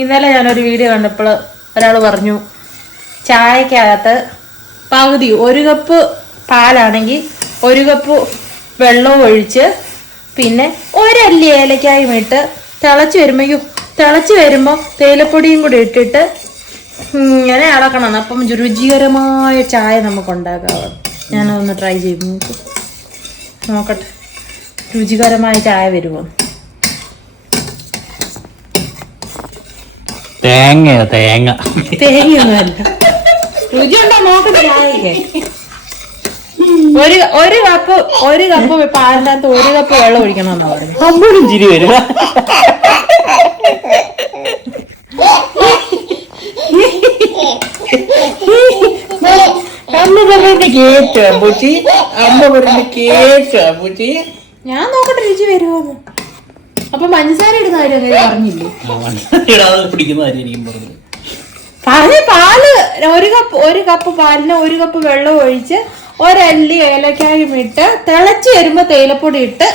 ഇന്നലെ ഞാനൊരു വീഡിയോ കണ്ടപ്പോൾ ഒരാൾ പറഞ്ഞു ചായക്കകത്ത് പകുതി ഒരു കപ്പ് പാലാണെങ്കിൽ ഒരു കപ്പ് വെള്ളവും ഒഴിച്ച് പിന്നെ ഒരല്ലി ഏലക്കായും ഇട്ട് തിളച്ച് വരുമ്പോൾ തിളച്ച് വരുമ്പോൾ തേയിലപ്പൊടിയും കൂടി ഇട്ടിട്ട് ഇങ്ങനെ ഇളക്കണം അപ്പം രുചികരമായ ചായ നമുക്ക് ഉണ്ടാക്കാവും ഞാനതൊന്ന് ട്രൈ നോക്കും. നോക്കട്ടെ. രുചികരമായ ചായ വരുമോ? തേങ്ങ തേങ്ങ. തേങ്ങയൊന്നുമല്ല. രുചി ഉണ്ടോ നോക്കട്ടെ ചായക്ക് ഒരു ഒരു കപ്പ് ഒരു കപ്പ് പാലിന്റെ അകത്ത് ഒരു കപ്പ് വെള്ളം ഒഴിക്കണമെന്നാ പറഞ്ഞു. അമ്പോഴും ചിരി വരും. അമ്മ പറഞ്ഞ കേട്ടു അമ്മൂച്ചി അമ്മ പറഞ്ഞ കേട്ടു അമ്മൂച്ചി ഞാൻ നോക്കട്ടെ രുചി വരുമോന്ന്. അപ്പൊ പഞ്ചസാര ഇടുന്ന കാര്യം പറഞ്ഞില്ലേ? ഇടാതെ പിടിക്കുന്ന കാര്യം പറഞ്ഞു പറഞ്ഞ പാൽ ഒരു കപ്പ് ഒരു കപ്പ് പാലിന് ഒരു കപ്പ് വെള്ളം ഒഴിച്ച് ഒരല്ലി ഏലക്കായും ഇട്ട് തിളച്ച് വരുമ്പോ തേയിലപ്പൊടി ഇട്ട്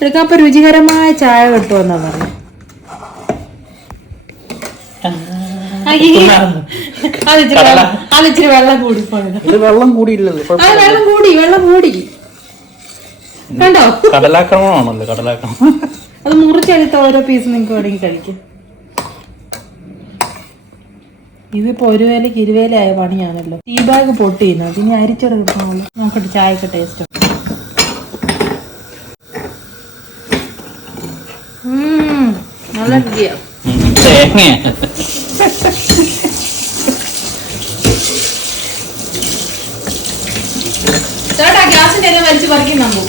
ഒരു കപ്പ് രുചികരമായ ചായ കിട്ടുമെന്നാ പറഞ്ഞു. അതിച്ചിരി വെള്ളം കൂടി വെള്ളം കൂടി വെള്ളം കൂടി വെള്ളം കൂടി. കണ്ടോ? കടലാക്രമണമാണല്ലോ കടലാക്രമണം. അത് മുറിച്ചെടുത്ത ഓരോ പീസ് നിങ്ങൾക്ക് വേണമെങ്കിൽ കഴിക്കും. ഇതിപ്പോ ഒരു വേലക്ക് ഇരുവേലയായ പണിയാണല്ലോ. ടീ ബാഗ് പൊട്ടിയിരുന്നു അതിന് അരിച്ചെടുക്കണമല്ലോ നോക്കട്ടെ ചായക്ക് ടേസ്റ്റ് നല്ല രുചിയാ. ചേട്ടാ ഗ്യാസിന്റെ എല്ലാം വലിച്ചു പറിക്കും അമ്പു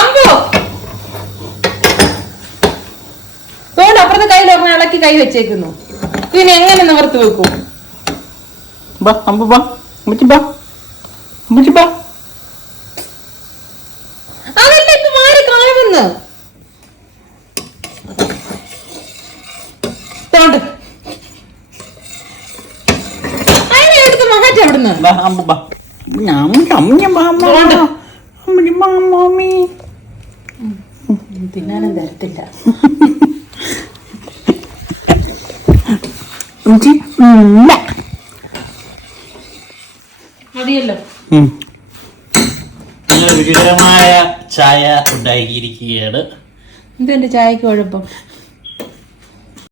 അമ്പു കയ്യിൽ ഒരെണ്ണം ഇളക്കി കൈ വെച്ചേക്കുന്നു. പിന്നെ എങ്ങനെ നിവർത്തി വെക്കും? ബാ അമ്പു ബാ അമ്മച്ചി ബാ അമ്മച്ചി ബാ. അതല്ല ഇപ്പൊ മാറി കാണുമെന്ന് തോണ്ട്. അതിനെ എടുത്ത് മാറ്റി അവിടുന്ന് ബാ അമ്പു ബാ. ഞാൻ അമ്മ. ബാ തിന്നാനും തരത്തില്ല. അമ്മച്ചി ഉമ്മ. മതിയല്ലോ ഉം. നല്ല രുചികരമായ ചായ ഉണ്ടാക്കിയിരിക്കുകയാണ് ഇത് ചായക്ക് കുഴപ്പം